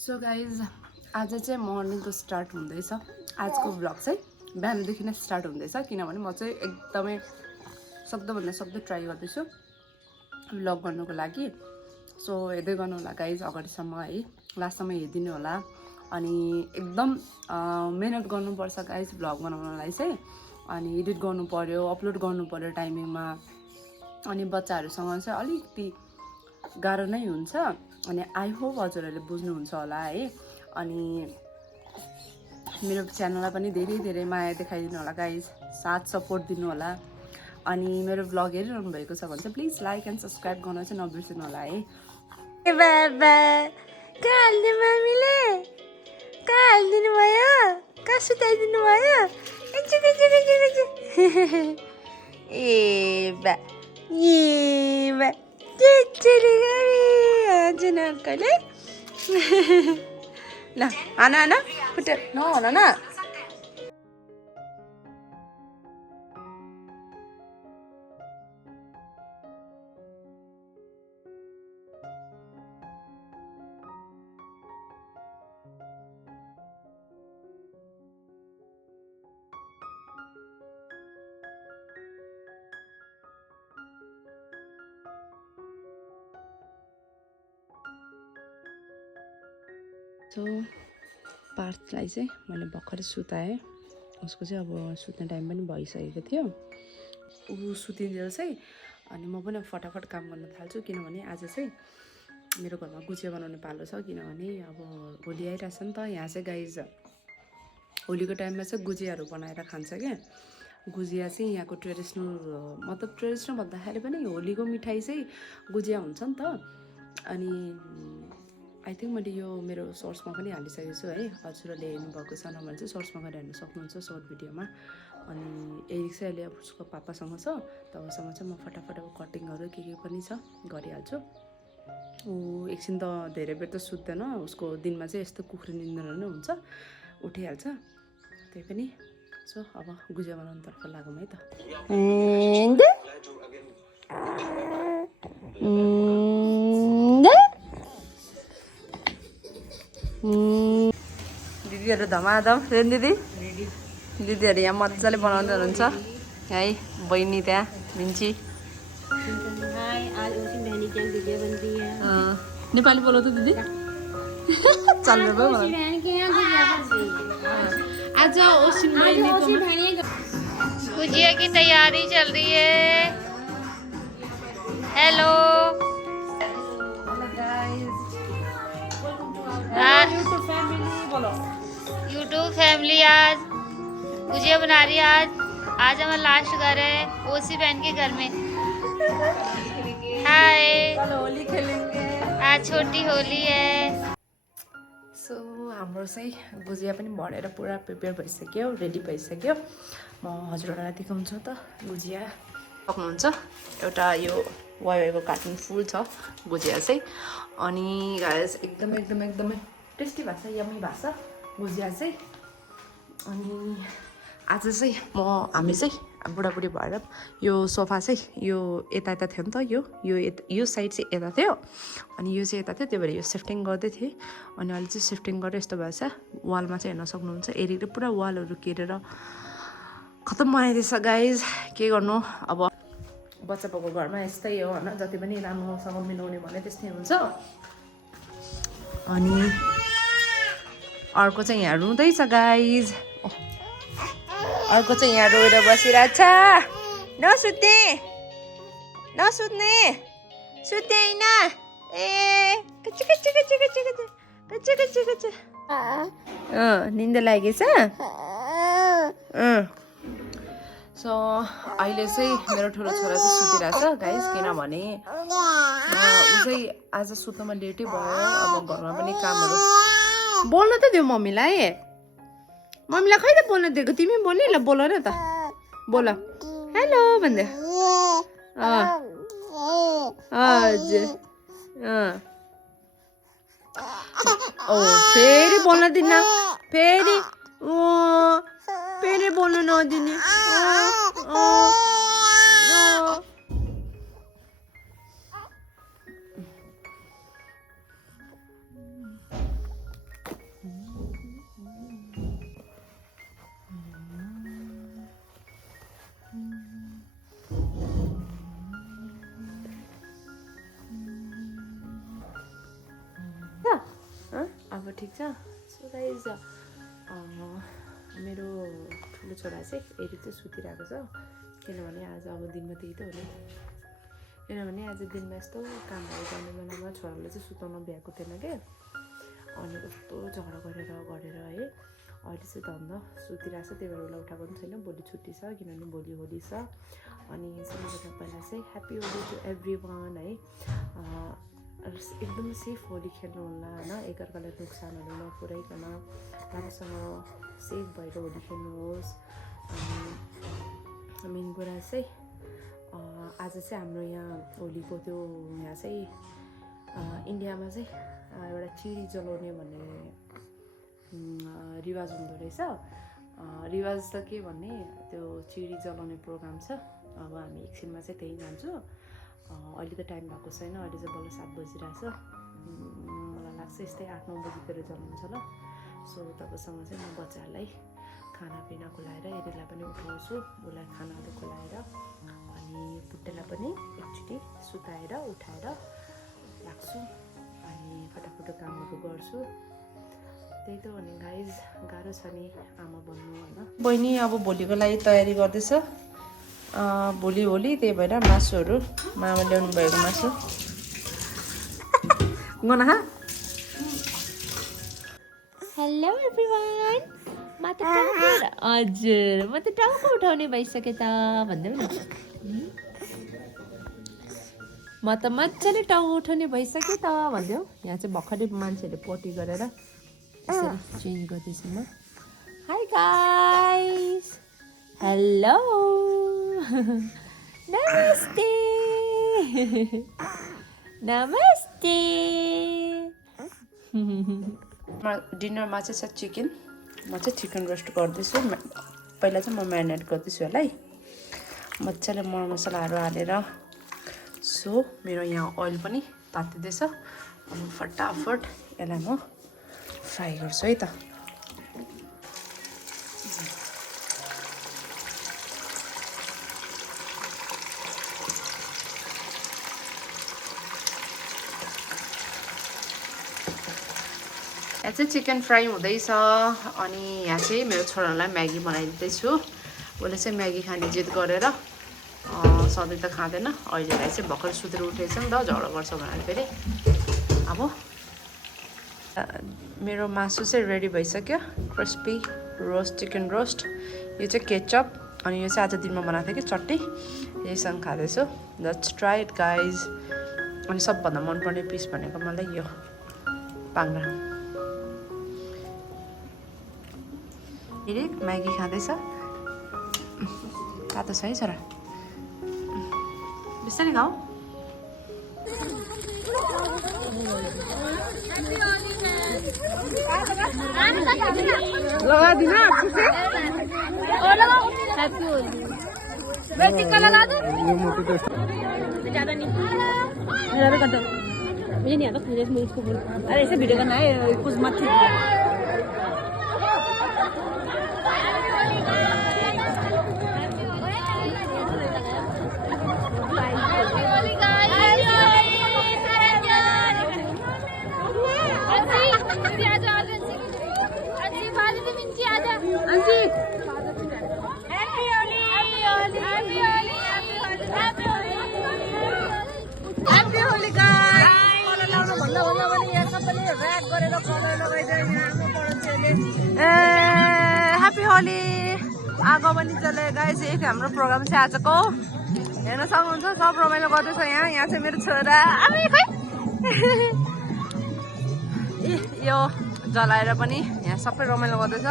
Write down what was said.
So guys आज चाहिँ मर्निङको start हुँदैछ। आजको भ्लग चाहिँ बिहानदेखि नै स्टार्ट हुँदैछ किनभने म चाहिँ एकदमै सक्दोभन्दा सक्दो ट्राई गर्दैछु भ्लग गर्नुको लागि। सो हेर्दै गर्नु होला गाइज अगाडिसम्म है, लास्टसम्म हेरिदिनु होला। अनि एकदम मेहनत गर्नुपर्छ गाइज भ्लग बनाउनलाई चाहिँ। अनि एडिट गर्नु पर्यो, अपलोड गर्नु पर्यो टाइमिङमा। अनि बच्चाहरूसँग चाहिँ अलिकति गाह्रो नै हुन्छ। अनि आई होप हजुरहरूले बुझ्नुहुन्छ होला है। अनि मेरो च्यानललाई पनि धेरै धेरै माया देखाइदिनु होला गाइज, साथ सपोर्ट दिनु होला। अनि मेरो भ्लग हेरिरहनु भएको छ भने चाहिँ प्लिज लाइक एन्ड सब्सक्राइब गर्न चाहिँ नबिर्सिनु होला है। ए बाबा कहाँ हाल्ने मामीले, कहाँ हालिदिनु भयो, कहाँ सुताइदिनु भयो? ए बा ए बा हजुर अङ्कले ल हान हान खुट्टा नहान न। सो पार्थलाई चाहिँ मैले भर्खरै सुताएँ। उसको चाहिँ अब सुत्ने टाइम पनि भइसकेको थियो। ऊ सुतिन्जेल चाहिँ अनि म पनि फटाफट काम गर्न थाल्छु किनभने आज चाहिँ मेरो घरमा गुजिया बनाउने पालो छ। किनभने अब होली आइरहेछ नि त, यहाँ चाहिँ गाइज होलीको टाइममा चाहिँ गुजियाहरू बनाएर खान्छ क्या। गुजिया चाहिँ यहाँको ट्रेडिसनल, मतलब ट्रेडिसनल भन्दाखेरि पनि होलीको मिठाई चाहिँ गुजिया हुन्छ नि त। अनि आई थिङ्क मैले यो मेरो सर्ट्समा पनि हालिसकेको छु है। हजुरहरूले हेर्नुभएको छैन भने चाहिँ सर्ट्समा गएर हेर्न सक्नुहुन्छ सर्ट भिडियोमा। अनि एरिक चाहिँ अहिले अब उसको पापासँग छ, तबसम्म चाहिँ म फटाफट अब कटिङहरू के पनि छ गरिहाल्छु। ऊ एकछिन त धेरै बेर त सुत्दैन, उसको दिनमा चाहिँ यस्तो कुखुरी निन्द्रा नै हुन्छ, उठिहाल्छ त्यही पनि। सो अब गुजिया बनाउनुतर्फ लागौँ है त। दिदीहरू धमाधम रेन दिदीहरू यहाँ मजाले बनाउँदै हुनुहुन्छ है। बहिनी त्यहाँ मिन्ची नेपाली बोलो त दिदी चल्नु भयो। आज गुजिया की तैयारी चल रही है। हेलो यूट्यूब फैमिली आज गुजिया बना रही है। आज हमारा लास्ट घर है ओसी बहन के घर में। हाय होली खेलेंगे, आज छोटी होली है। सो हाम्रो चाहिँ गुजिया पनि बढेर पुरा प्रिपेयर भइसक्यो, रेडी भइसक्यो। म हजुरहरूलाई देखाउँछु त गुजिया सक्नुहुन्छ। एउटा यो वाइवाईको कार्टुन फुल छ गुजिया चाहिँ। अनि गाइस एकदमै एकदमै एकदमै टेस्टी भएको छ, यम्मी भएको छ गुजिया चाहिँ। अनि आज चाहिँ हामी चाहिँ बुढाबुढी भएर यो सोफा चाहिँ यो यता थियो नि त, यो साइड चाहिँ यता थियो अनि यो चाहिँ यता थियो, त्यही भएर यो सिफ्टिङ गर्दै थिएँ। अनि अहिले चाहिँ सिफ्टिङ गरेर यस्तो भएछ। वालमा चाहिँ हेर्न सक्नुहुन्छ एरिकले पुरा वालहरू केरेर खतम बनाइदिएछ गाइज। के गर्नु अब, बच्चा भएको घरमा यस्तै हो होइन, जति पनि राम्रोसँग मिलाउने भने त्यस्तै हुन्छ। अनि अर्को चाहिँ यहाँ रुँदैछ गाइज, अर्को चाहिँ यहाँ रोएर बसिरहेछ। नसुत्ने नसुत्ने सुत्ने होइन ए कच्ची कच्ची कच्ची कच्ची कच्ची कच्ची कच्ची कच्ची निन्दा लागेछ। सो अहिले चाहिँ मेरो ठुलो छोरा चाहिँ सुतिरहेछ गाइज, किनभने ऊ चाहिँ आज सुत्नुमा लेटै भयो। अब घरमा पनि कामहरू बोल्न त दियो मम्मीलाई, मम्मीलाई खै त बोल्न दिएको, तिमी बोल्ने ल, बोल न त, बोल हेलो भन्दै। हजुर ओ फेरि बोल्न दिन्न, फेरि फेरि बोल्न नदिने। अब ठिक छ सो गाइज मेरो ठुलो छोरा चाहिँ एरी चाहिँ सुतिरहेको छ किनभने आज अब दिनमा त्यही त हो नि किनभने आज दिनमा यस्तो कामहरू गर्ने बेलामा छोराले चाहिँ सुताउन भ्याएको थिएन क्या अनि कस्तो झगडा गरेर है अहिले चाहिँ धन्दा सुतिरहेको छ त्यही भएर उसलाई उठाएको पनि छैन भोलि छुट्टी छ किनभने भोलि होली छ अनि सबैभन्दा पहिला चाहिँ happy Holi to everyone है एकदम सेफ होली खेल्नु होला होइन एकअर्कालाई नोक्सानहरू नपुर्याइकन राम्रोसँग सेफ भएर होली खेल्नुहोस् अनि मेन कुरा चाहिँ आज चाहिँ हाम्रो यहाँ होलीको त्यो यहाँ चाहिँ इन्डियामा चाहिँ एउटा चिडी जलाउने भन्ने रिवाज हुँदो रहेछ रिवाज त के भन्ने त्यो चिडी जलाउने प्रोग्राम छ अब हामी एकछिनमा चाहिँ त्यहीँ जान्छौँ अहिले त टाइम भएको छैन अहिले चाहिँ बल्ल 7 बजिरहेछ मलाई लाग्छ यस्तै 8-9 बजीतिर जलाउँछ ल सो तबसम्म चाहिँ म बच्चाहरूलाई खानापिना खुवाएर एरीलाई पनि उठाउँछु उसलाई खानाहरू खुवाएर अनि पुट्टेलाई पनि एकचोटि सुताएर उठाएर राख्छु अनि फटाफट कामहरू गर्छु त्यही त हो नि गाइज गाह्रो छ नि आमा बन्नु होइन बहिनी अब भोलिको लागि तयारी गर्दैछ भोलि होली त्यही भएर मासुहरू मामा ल्याउनु भएको मासु गना हेलो एभ्रिवान म त हजुर म त टाउको उठाउने भइसकेँ त भन्दै न म त मजाले टाउको उठाउने भइसकेँ त भन्दै यहाँ चाहिँ भर्खरै मान्छेहरूले पोटी गरेर चेन्ज गर्दैछु म हाई गाइस हेलो नमस्ते नमस्ते डिनरमा चाहिँ छ चिकन म चाहिँ चिकन रोस्ट गर्दैछु पहिला चाहिँ म म्यारिनेट गर्दैछु यसलाई मजाले मरमसलाहरू हालेर सो मेरो यहाँ ओइल पनि तातिँदैछ अब फटाफट यसलाई म फ्राई गर्छु है त यहाँ चाहिँ चिकन फ्राई हुँदैछ अनि यहाँ चाहिँ मेरो छोरालाई म्यागी बनाइदिँदैछु उसले चाहिँ म्यागी खाने जिद गरेर सधैँ त खाँदैन अहिलेलाई चाहिँ भर्खर सुतेर उठेछ नि त झगडा गर्छ भनेर फेरि अब मेरो मासु चाहिँ रेडी भइसक्यो क्रिस्पी रोस्ट चिकन रोस्ट यो चाहिँ केचप अनि यो चाहिँ आज दिनमा बनाएको थिएँ कि चट्टी यहीसँग खाँदैछु लेट्स ट्राई इट गाइज अनि सबभन्दा मनपर्ने पिस भनेको मलाई यो बाङ्रा म्यागी खाँदैछ तातो छ है छोरा बिस्तारै खाऊ लगादिन अरे ऐसे वीडियो करना है कुछ मत ह्याप्पी होली आगो पनि चले गाइस एक हाम्रो प्रोग्राम चाहिँ आजको हेर्न सक्नुहुन्छ सब रमाइलो गर्दैछ यहाँ चाहिँ मेरो छोरा यो जलाएर पनि यहाँ सबै रमाइलो गर्दैछ